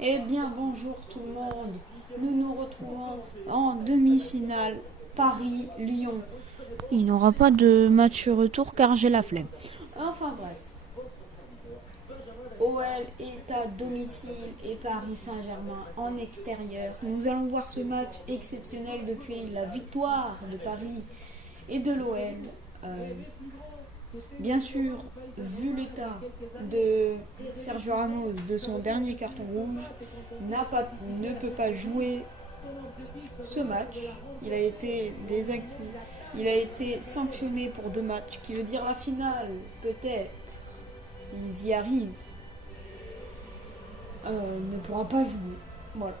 Eh bien, bonjour tout le monde. Nous nous retrouvons en demi-finale Paris-Lyon. Il n'y aura pas de match retour car j'ai la flemme. Enfin bref. OL est à domicile et Paris Saint-Germain en extérieur. Nous allons voir ce match exceptionnel depuis la victoire de Paris et de l'OL. Bien sûr, vu l'état de Sergio Ramos, de son dernier carton rouge, ne peut pas jouer ce match. Il a été désactivé. Il a été sanctionné pour 2 matchs, qui veut dire la finale, peut-être, s'ils y arrivent, ne pourra pas jouer. Voilà.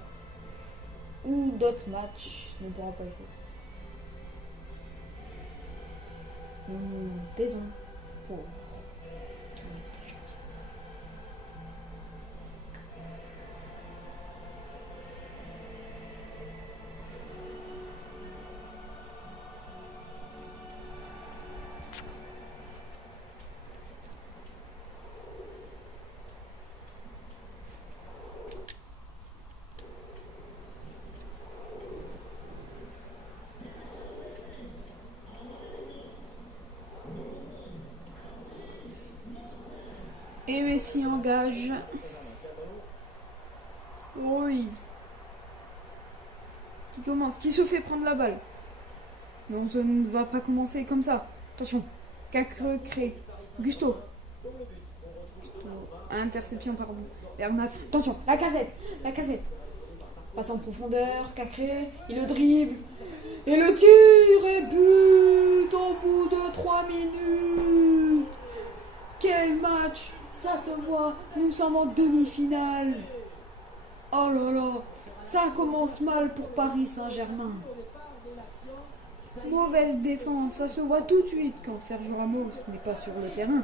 Ou d'autres matchs ne pourra pas jouer. Nous nous taisons pour. Et Messi engage Ruiz. Qui se fait prendre la balle. Non, ça ne va pas commencer comme ça. Attention, Cacré, Gusto. Interception par Bernat. Attention, la casette. Passe en profondeur, Cacré, il le dribble. Et le tir et but au bout de 3 minutes. Quel match! Ça se voit, nous sommes en demi-finale. Oh là là, ça commence mal pour Paris Saint-Germain. Mauvaise défense, ça se voit tout de suite quand Sergio Ramos n'est pas sur le terrain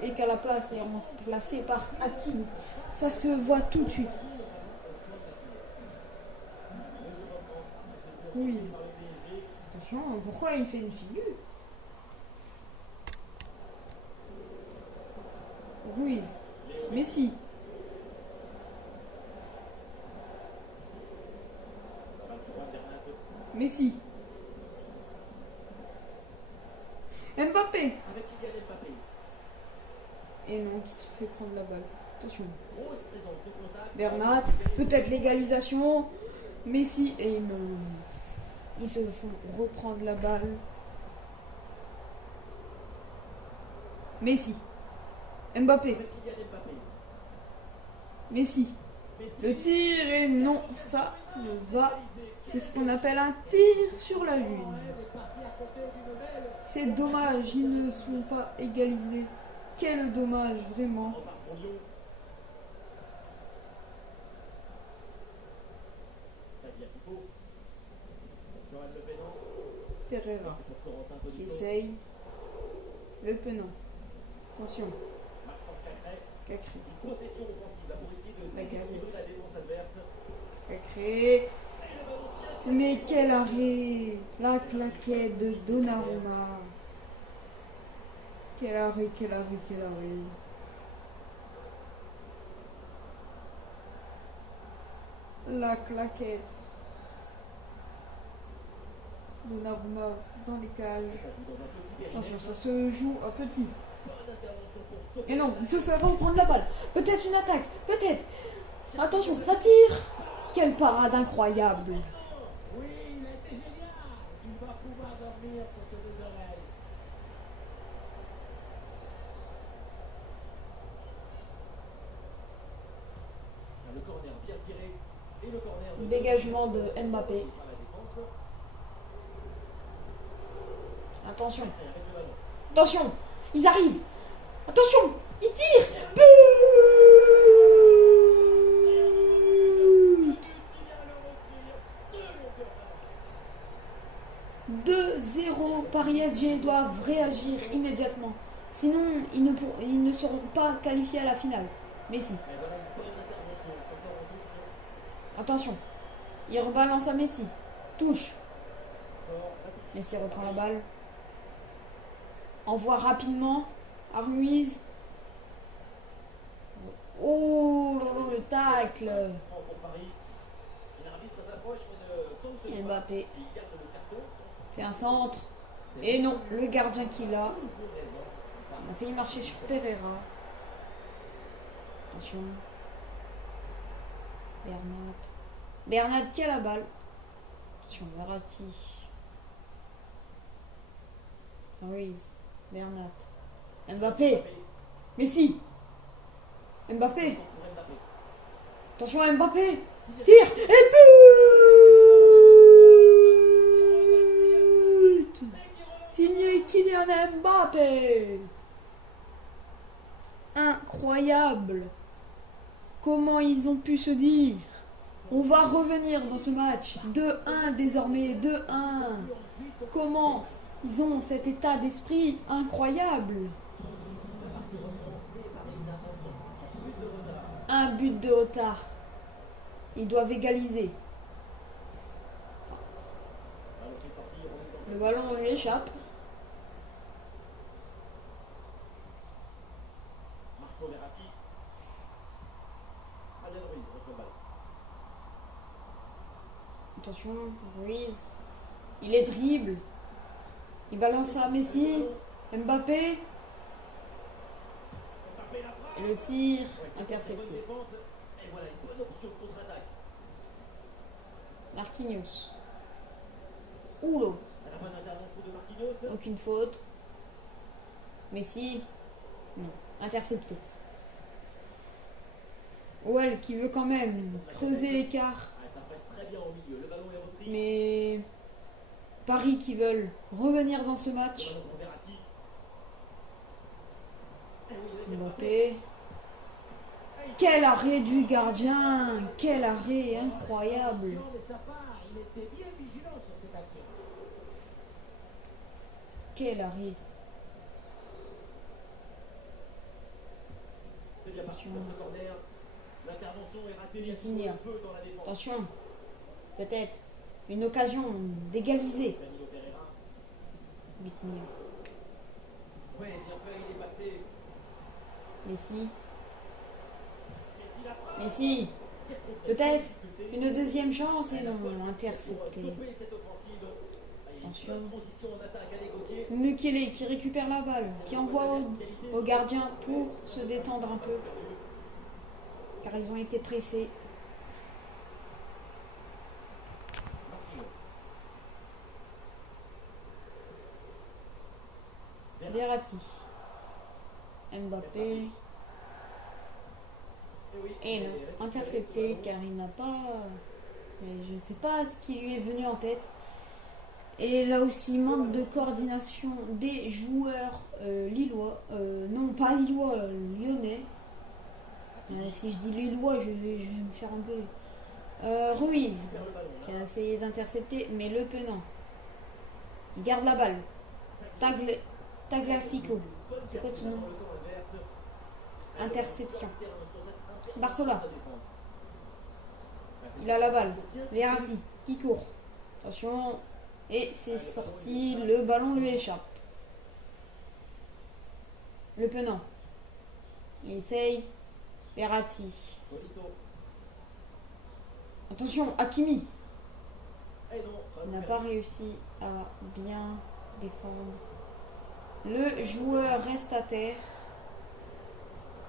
et qu'à la place est remplacé par Hakimi. Ça se voit tout de suite. Ruiz. Attention, pourquoi il fait une figure? Ruiz. Messi. Messi. Mbappé. Et non, qui se fait prendre la balle. Attention. Bernat. Peut-être l'égalisation. Messi. Et non. Ils se font reprendre la balle. Messi. Mbappé. Messi. Le tir et non, ça ne va. C'est ce qu'on appelle un tir sur la lune. C'est dommage, ils ne sont pas égalisés. Quel dommage, vraiment. Pereira qui essaye. Le Penant. Attention. Cacré. La gazette. Cacré. Mais quel arrêt! La claquette de Donnarumma. Quel arrêt. La claquette. Donnarumma dans les cages. Attention, ça se joue à petit. Et non, il se fait reprendre la balle. Peut-être une attaque, peut-être. Attention, ça tire. Quelle parade incroyable. Oui, il a été génial. Il va pouvoir dormir sur ses 2 oreilles. Le corner bien tiré. Et le corner de Dégagement de Mbappé. Attention. Attention. Ils arrivent. Attention. Ils tirent. But 2-0. Paris SG doivent réagir immédiatement. Sinon, ils ne seront pas qualifiés à la finale. Messi. Attention. Il rebalance à Messi. Touche. Messi reprend la balle. Envoie rapidement à Ruiz. Oh là là, le tacle. Pour Paris. L'arbitre s'approche mais ne sanctionne Et pas. Mbappé Il garde le carton. fait un centre. Et non, le gardien qu'il a. Il a failli marcher sur Pereira. Attention. Bernat qui a la balle. Attention, Verratti. Ruiz. Bernat. Mbappé. Messi. Mbappé. Attention à Mbappé. Tire. Et but. Signé Kylian Mbappé. Incroyable. Comment ils ont pu se dire on va revenir dans ce match 2-1 désormais, 2-1. Comment ils ont cet état d'esprit incroyable. Un but de retard. Ils doivent égaliser. Le ballon lui échappe. Marco Verratti. Adel Ruiz reçoit le ballon. Attention, Ruiz. Il est dribble. Il balance à Messi. Mbappé. Et le tir intercepté. Et voilà une bonne option de contre-attaque. Marquinhos. Oulo. La bonne intervention de Marquinhos. Aucune faute. Messi. Non. Intercepté. Ouel qui veut quand même creuser l'écart. Ça presse très bien au milieu. Le ballon est repris. Mais Paris qui veulent revenir dans ce Le match. ballon pour Verratti. Mbappé. Quel arrêt du gardien. Quel arrêt incroyable. De sa part, il était bien vigilant sur cette action. Quel arrêt. C'est bien parti pour ce corner. L'intervention est ratée. Vitinha. Peu dans la défense. Attention. Peut-être une occasion d'égaliser. Danilo Pereira. Vitinha. Ouais, bien fait, il est passé. Messi. Et la frappe. Messi. Peut-être une deuxième chance et non, intercepté. Stopper cette offensive. Attention. Transition en attaque à négocier. Mukele qui récupère la balle, qui envoie au gardien pour se détendre un peu. Car ils ont été pressés. Verratti. Mbappé. Et non, intercepté car il n'a pas... Mais je ne sais pas ce qui lui est venu en tête. Et là aussi, manque de coordination des joueurs lillois. Non, pas lillois, lyonnais. Si je dis lillois, je vais me faire un peu... Ruiz, qui a essayé d'intercepter, mais Le Penant, qui garde la balle. Tagliafico, c'est quoi ton nom? Interception. Barcola, il a la balle. Verratti, qui court. Attention, et c'est sorti, le ballon lui échappe. Le Penant, il essaye. Verratti. Attention, Hakimi. Il n'a pas réussi à bien défendre. Le joueur reste à terre.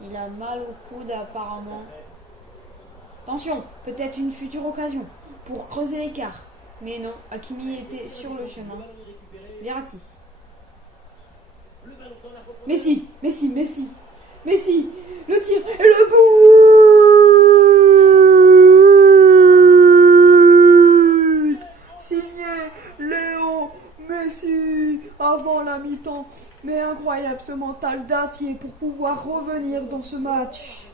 Il a mal au coude apparemment. Attention, peut-être une future occasion pour creuser l'écart. Mais non, Hakimi était sur le chemin. Verratti. Messi, Messi, Messi. Messi, le tir et le but. Signé Léo Messi avant la mi-temps. Mais incroyable ce mental d'acier pour pouvoir revenir dans ce match.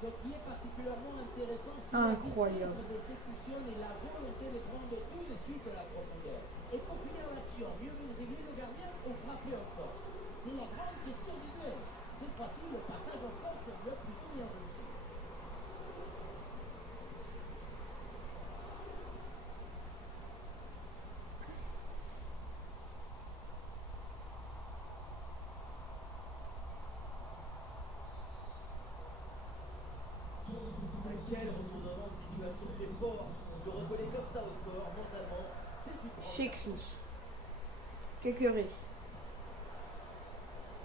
Ce qui est particulièrement intéressant, Incroyable. c'est l'exécution et la volonté de prendre tout de suite la profondeur. Et pour finir l'action, mieux maîtriser le gardien ou frapper en force. C'est la grande question du duel. Cette fois-ci, le passage en force semble plutôt bien réussi. fort de recoller comme ça au score mentalement. C'est une grande Chekri. Kekeré.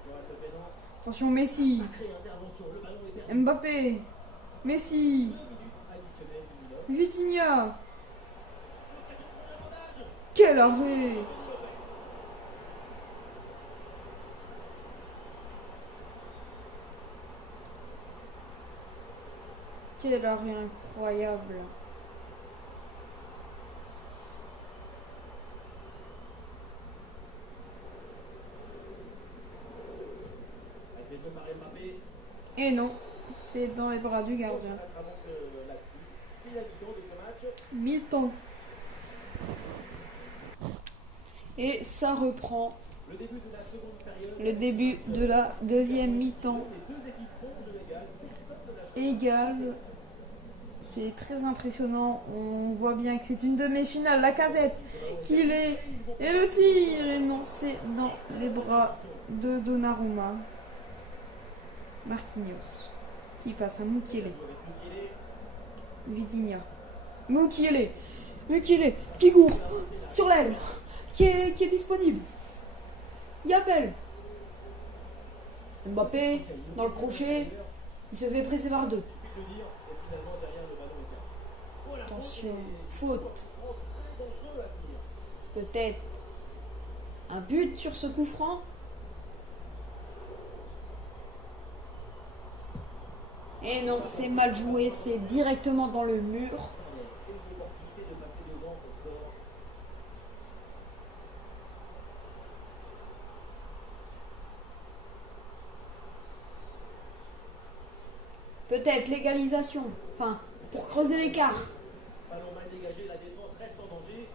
Johan Le Pénan, Attention, Messi. sacrée intervention. Le ballon est perdu. Mbappé. Messi. 2 minutes additionnelles du Milan. Vitinha. Quel arrêt! Quel arrêt incroyable! C'est joué par Mbappé. Et non, c'est dans les bras du gardien. Avant que là-dessus, c'est la mi-temps de ce match. Mi-temps. Et ça reprend Le début de la seconde période. le début de la deuxième mi-temps. Les deux équipes font jeu égal. Personne ne lâche. Égal. C'est très impressionnant. On voit bien que c'est une demi-finale. La casette qui l'est. Et le tir. Et non, c'est dans les bras de Donnarumma. Marquinhos. Qui passe à Mukiele. Vitinha. Mukiele. Mukiele. Qui court. Sur l'aile. Qui est disponible. Yabel. Mbappé. Dans le crochet. Il se fait presser par deux. Attention, faute. Peut-être un but sur ce coup franc. Et non, c'est mal joué, c'est directement dans le mur. Peut-être l'égalisation, enfin, pour creuser l'écart. Ballon mal dégagé, la défense reste en danger.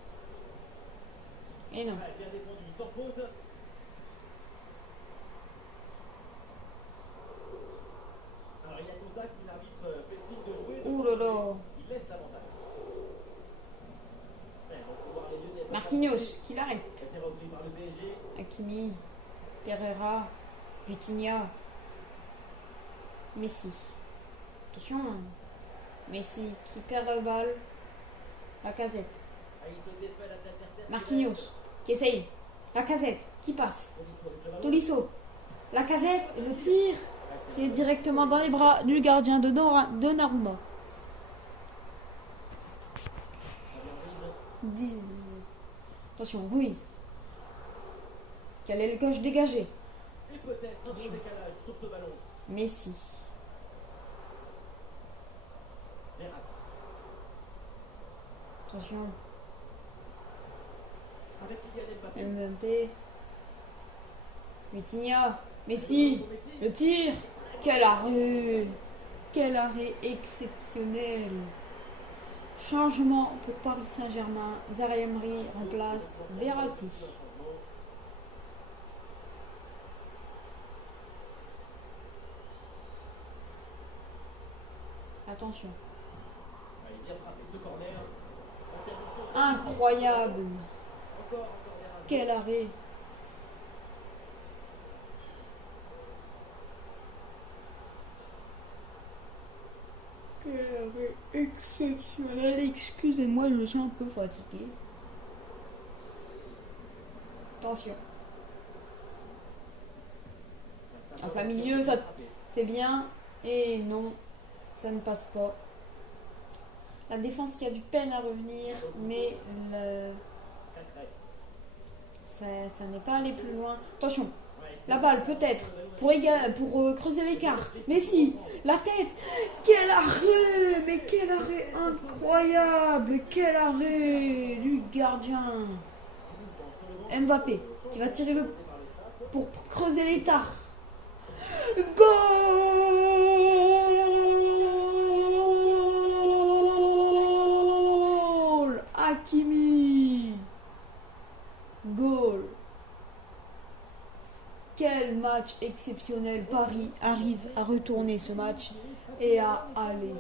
Et non. Bien défendu, sans faute. Alors il y a contact, l'arbitre fait signe de jouer. Ouh là là. Il laisse l'avantage. On peut voir les Lyonnais. Marquinhos qui l'arrête. C'est repris par le PSG. Hakimi, Pereira, Vitinha, Messi. Attention, Messi qui perd la balle. La casette. Ah, il se défait la tête terre. Marquinhos qui essaye. La casette qui passe. Tolisso. La casette, le tir. C'est directement dans les bras du gardien de Donnarumma. Attention, Ruiz. Quelle est le gauche dégagée. Et peut-être un bon décalage sur ce ballon. Messi. Verratti. Attention. Avec Kylian Mbappé. Mbappé. Vitinha. Messi. Le tir. Quel arrêt. Quel arrêt exceptionnel. Changement pour Paris Saint-Germain. Zaire Emery remplace Verratti. Attention. Il vient frapper ce corner. Incroyable. Encore. Quel arrêt. Quel arrêt exceptionnel. Excusez-moi, je suis un peu fatigué. Attention. En plein milieu, ça, c'est bien. Et non, ça ne passe pas. La défense qui a du peine à revenir, mais ça n'est pas allé plus loin. Attention, la balle peut-être pour creuser l'écart. Messi, la tête. Quel arrêt, mais quel arrêt incroyable. Quel arrêt du gardien. Mbappé qui va tirer le pour creuser l'écart. Goal! Hakimi! Goal! Quel match exceptionnel! Paris arrive à retourner ce match et à aller.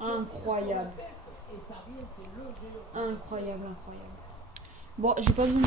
Incroyable! Incroyable, incroyable. Bon, j'ai pas besoin de